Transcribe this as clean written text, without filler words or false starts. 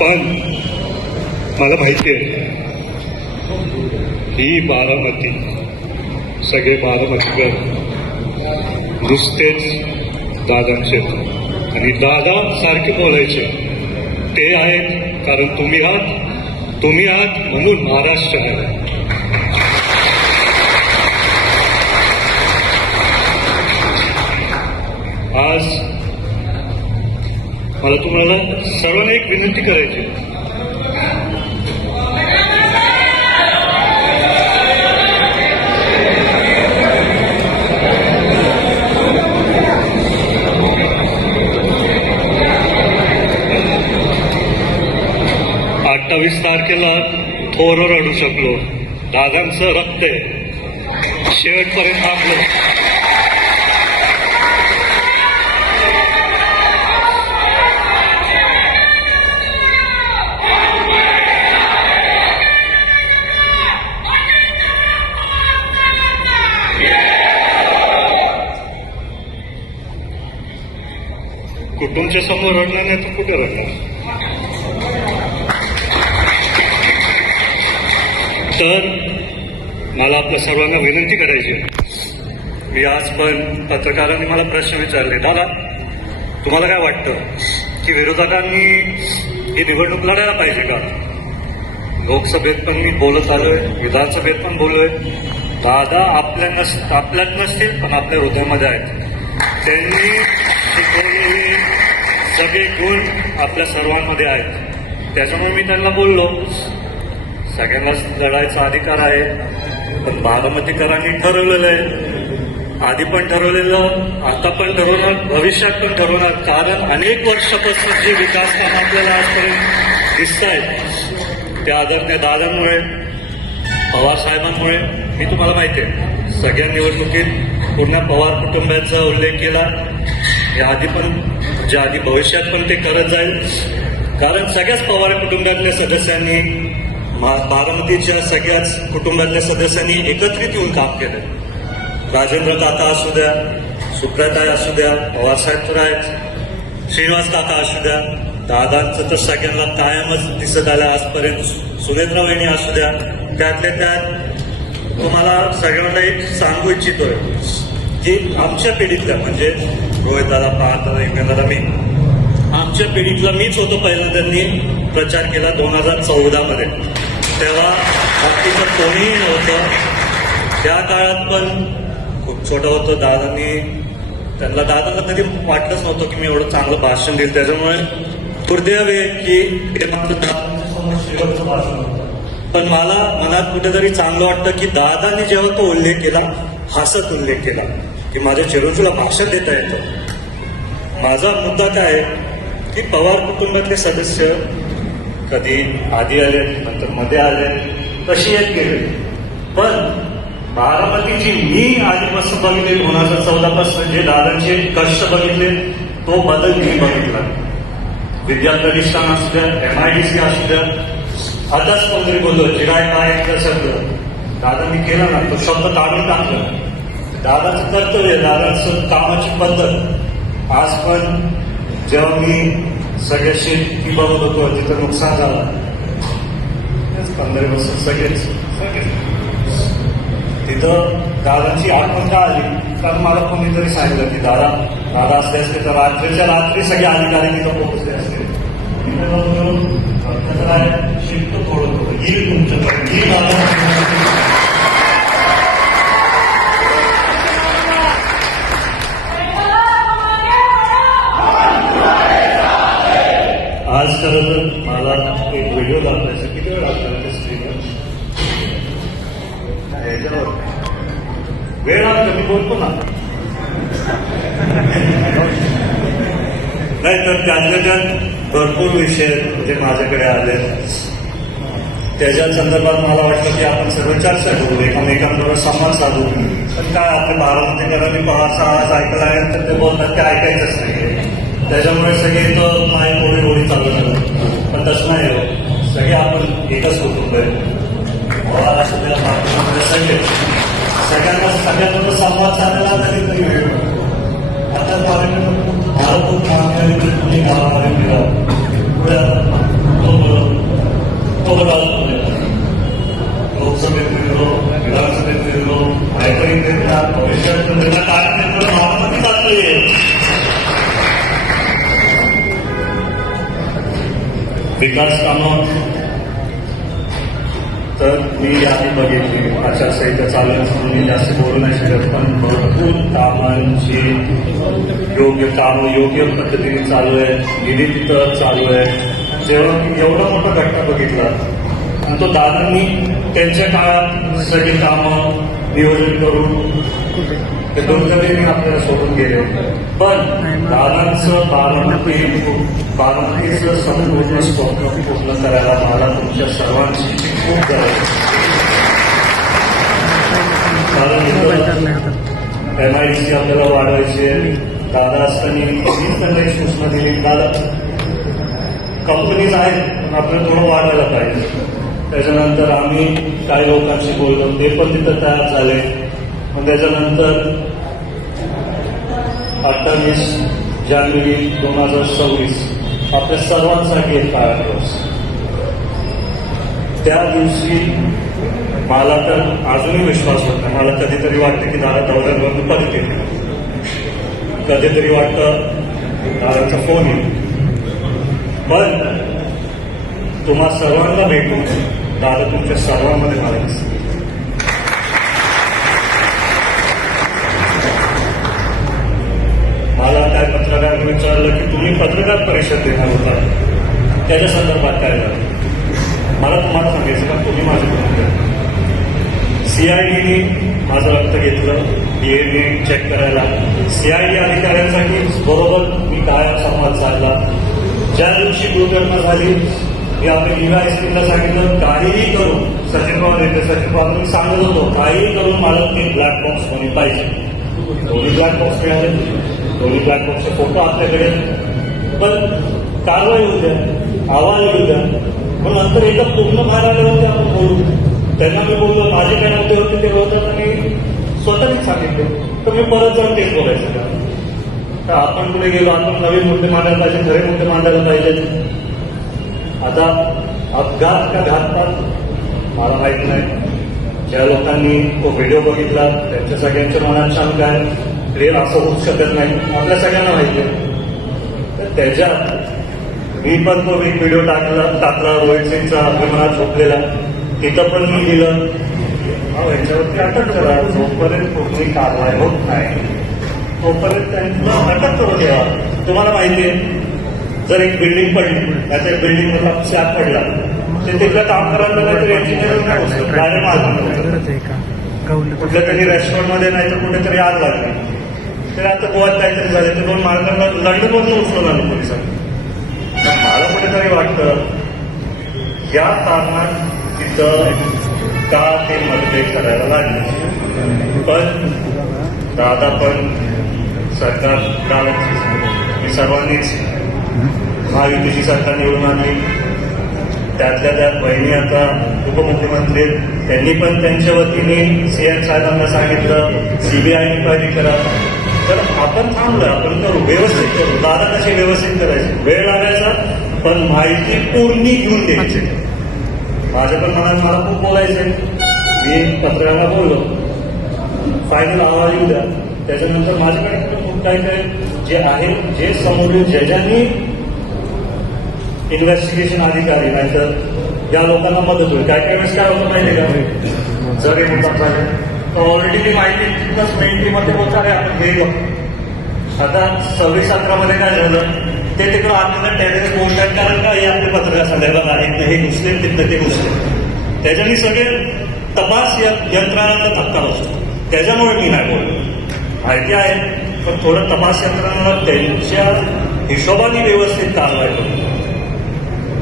पण मला माहिती आहे ही बारामती, सगळे बारामतीकर नुसतेच दादांचे आणि दादा सारखे बोलायचे ते आहेत कारण तुम्ही आहात म्हणून महाराष्ट्र आहे. आज मला तुम्हाला सर्वांना एक विनंती करायची. तारखेला थोर रडू शकलो. दादांचं रक्त आहे शेवटपर्यंत आपलं. कुटुंबाच्या समोर रडणार नाही तर कुठे रडणार. तर मला आपल्या सर्वांना विनंती करायची. मी आज पण पत्रकारांनी मला प्रश्न विचारले, दादा तुम्हाला काय वाटतं की विरोधकांनी ही निवडणूक लढायला पाहिजे का? लोकसभेत पण मी बोलत आलोय, विधानसभेत पण बोललोय. दादा आपल्यात नसतील पण आपल्या हृदयामध्ये आहेत. त्यांनी शिकवलेले सगळे गुण आपल्या सर्वांमध्ये आहेत. त्याच्यामुळे मी त्यांना बोललो सगळ्यांनाच लढायचा अधिकार आहे. पण बारामतीकरांनी ठरवलेलं आहे, आधी पण ठरवलेलं, आता पण ठरवणार, भविष्यात पण ठरवणार. कारण अनेक वर्षापासून जे विकास काम आपल्याला आजपर्यंत दिसत आहेत ते आदरणीय दादांमुळे, पवार साहेबांमुळे. मी तुम्हाला माहिती आहे सगळ्या निवडणुकीत पूर्ण पवार कुटुंबाचा उल्लेख केला. आधी पण आधी भविष्यात पण ते करत जाईल. कारण सगळ्याच पवार कुटुंबातल्या सदस्यांनी, बारामतीच्या सगळ्याच कुटुंबातल्या सदस्यांनी एकत्रित येऊन काम केलं. राजेंद्र काका असू द्या, सुप्रियाताई असू द्या, पवारसाहेब तर आहेत, श्रीनिवास काका असू द्या, दादांचं तर सगळ्यांना कायमच दिसत आलं आजपर्यंत. सुनेत्रा वहिनी असू द्या. त्यातल्या त्यात तुम्हाला सगळ्यांना एक सांगू इच्छितोय की आमच्या पिढीतल्या म्हणजे रोहित दादा, पाहता इंगदादा, मी आमच्या पिढीतला मीच होतो पहिला त्यांनी प्रचार केला 2014 मध्ये. तेव्हा बाकीचं कोणीही नव्हतं. त्या काळात पण खूप छोटं होतं. दादांना कधी वाटलंच नव्हतं की मी एवढं चांगलं भाषण देईल. त्याच्यामुळे दुर्दैव आहे की हे माझं दादांच्या शेवटचं भाषण होतं. पण मला मनात कुठेतरी चांगलं वाटतं की दादांनी जेव्हा तो उल्लेख केला, हसत उल्लेख केला की माझ्या चिरंजीला भाषण देता येतं. माझा मुद्दा काय आहे की पवार कुटुंबातले सदस्य कधी आधी आले, नंतर मध्ये आले, कशी येत गेले. पण बारामतीची मी आधीपासून बघितले 2014 पासून जे दादांचे कष्ट बघितले तो बदल मी बघितला. विद्या प्रतिष्ठान असू द्या, MIDC असू द्या, आताच कोणतरी बोललो जिराय काय शब्द दादांनी केला ना, तो शब्द काढून टाकला. दादाचं कर्तव्य, दादाचं कामाची पद्धत. आज पण जेव्हा मी सगळ्या शेती बघत होतो तिथं नुकसान झालं, 15 वर्ष सगळेच तिथं दादांची आठवण का आली? कारण मला कोणीतरी सांगितलं की दादा असले असते तर रात्रीच्या रात्री सगळे अधिकारी तिथं पोहोचले असते. शिफ्ट थोडं येईल तुमच्याकडे, येईल आज खरं तर मला एक व्हिडिओ दाखवायचा. किती वेळ लागतो स्क्रीनवर? ह्याच्यावर वेळ लागतो, मी बोलतो ना. नाही तर त्यातल्या त्यात भरपूर विषय जे माझ्याकडे आले त्याच्या संदर्भात मला वाटतं की आपण सर्व चर्चा करू, एकमेकांबरोबर संवाद साधू. पण काय आपल्या बारामतीकरांनी पवारचा आवाज ऐकला आहे तर ते बोलतात ते ऐकायचंच नाही. त्याच्यामुळे सगळे इथं माय कोणी चालू झालं. पण तसं नाही हो, सगळे आपण एकच कुटुंब आहे. पवार असू द्या, सगळ्यांबरोबर संवाद साधायला कधीतरी वेळ. आता मला खूप मागणी तुम्ही गावामध्ये मिळावं. विकास कामं तर मी आधी बघितली, आचारसंहिता चालत म्हणून मी जास्त बोलू नाही शकत, पण भरपूर कामांची योग्य कामं योग्य पद्धतीने चालू आहे, निधी तिथं चालू आहे. जेव्हा मी एवढा मोठा घटना बघितला आणि तो दादांनी त्यांच्या काळात सगळी कामं नियोजन करून ते दुर्दैवाने आपल्याला सोडून गेले. पण दादांचं बारामतीचं संपूर्ण स्वप्न पूर्ण करायला मला तुमच्या सर्वांची खूप गरज आहे. कारण MIDC आपल्याला वाढवायची आहे. दादा असताना मीच त्यांना एक सूचना दिली, दादा कंपनीज आहेत पण आपल्याला थोडं वाढवायला पाहिजे. त्याच्यानंतर आम्ही काही लोकांशी बोललो, ते पण तिथं तयार झाले. पण त्याच्यानंतर 28 जानेवारी 2026 आपल्या सर्वांसाठी एक काळा दिवस. त्या दिवशी मला तर अजूनही विश्वास होत नाही. मला कधीतरी वाटतं की दादा दौऱ्यांवरून परत येईल, कधीतरी वाटतं दादाचा फोन येईल. पण तुम्हा सर्वांना भेटून दादा तुमच्या सर्वांमध्ये मला दिसते. मला काय पत्रकारांनी विचारलं की तुम्ही पत्रकार परिषद देणार होता, त्याच्या संदर्भात काय झालं. मला तुम्हाला सांगायचं का, तुम्ही माझ्याकडून CIDने माझं रक्त घेतलं, DNA चेक करायला. CID अधिकाऱ्यांसाठी बरोबर मी काय संवाद साधला. ज्या दिवशी दुर्घटना झाली मी आपल्या DYSPला सांगितलं काहीही करून, सचिन पवार येते, सचिन पवार मी सांगत होतो काहीही करून मला ते ब्लॅक बॉक्स कोणी पाहिजे. दोन्ही ब्लॅक बॉक्स मिळाले, दोन्ही ब्लॅक बॉक्सचे फोटो आपल्याकडे. पण कारवाई होऊ द्या, आवाज येऊ द्या. पण नंतर एकदा पूर्ण बाहेर आले होते आपण बोलू. त्यांना मी बोललो माझे काय नव्हते होते ते होतं आणि स्वतःच सांगितले. तर मी परत जाऊन तेच बोलायचं का, तर आपण पुढे गेलो, आपण नवीन मुद्दे मांडायला पाहिजे, खरे मुद्दे मांडायला पाहिजे. आता अपघात का घातपात मला माहित नाही. ज्या लोकांनी तो व्हिडिओ बघितला त्यांच्या सगळ्यांच्या मनात शंका आहे, हे असं होऊ शकत नाही, आपल्या सगळ्यांना माहिती आहे. तर त्याच्यात मी पण तो एक व्हिडिओ टाकला रोहित सिंगचा विमानात झोपलेला. तिथं पण मी लिहिलं यांच्यावरती अटक करा, जोपर्यंत कुठली कारवाई होत नाही तोपर्यंत त्यांना अटक करून द्या. तुम्हाला माहिती आहे जर एक बिल्डिंग पडली, त्याच्या एक बिल्डिंग मधला स्लॅब पडला, ते तिथलं काम करायला नाही तर इंजिनिअरिंग नाही होतं, डायरेक्ट आग कुठल्या तरी रेस्टॉरंटमध्ये नाही तर कुठेतरी आग लागली. तर आता गोव्यात काहीतरी झाले, ते दोन मार्गांना लंडनमधून उचलून आलं पोलिसांनी. मला कुठेतरी वाटतं या कारणात तिथं का ते मतभेद करायला लागले. पण दादा पण सरकार मी सर्वांनीच महायुतीची सरकार निवडून आणली. त्यातल्या त्यात बहिणी आता उपमुख्यमंत्री आहेत, त्यांनी पण त्यांच्या वतीने CM साहेबांना सांगितलं CBI इन्क्वायरी करा. तर आपण थांबलं, आपण करू, व्यवस्थित करू. दादा कसे व्यवस्थित करायचे, वेळ लागायचा पण माहिती पूर्ण घेऊन द्यायची. माझ्या पण मनात मला खूप बोलायचंय, मी पत्रकारांना बोललो फायनल आवाज येऊ द्या. त्याच्यानंतर माझ्याकडे पण खूप काही काही जे आहे, जे समोर ज्याच्यानी इन्व्हेस्टिगेशन अधिकारी नाही तर या लोकांना मदत होईल. काय काय वेळेस काय होतं माहिती का, जर हे होतात झाले तर ऑलरेडी ती माहिती तिथंच मेंट्रीमध्ये होणार आहे, आपण घेऊ. आता 26-17 मध्ये काय झालं, ते तिकडं आतमध्ये टेरेस बोलतात, कारण का हे आपले पत्रकार संदर्भात आहेत, हे घुसले तिथं ते घुसले. त्याच्यानी सगळे तपास यंत्रणांना धक्का बसतो. त्याच्यामुळे मी नाही बोललो, माहिती आहे पण थोडं तपास यंत्रणांना त्यांच्या हिशोबाने व्यवस्थित कारवाई करू.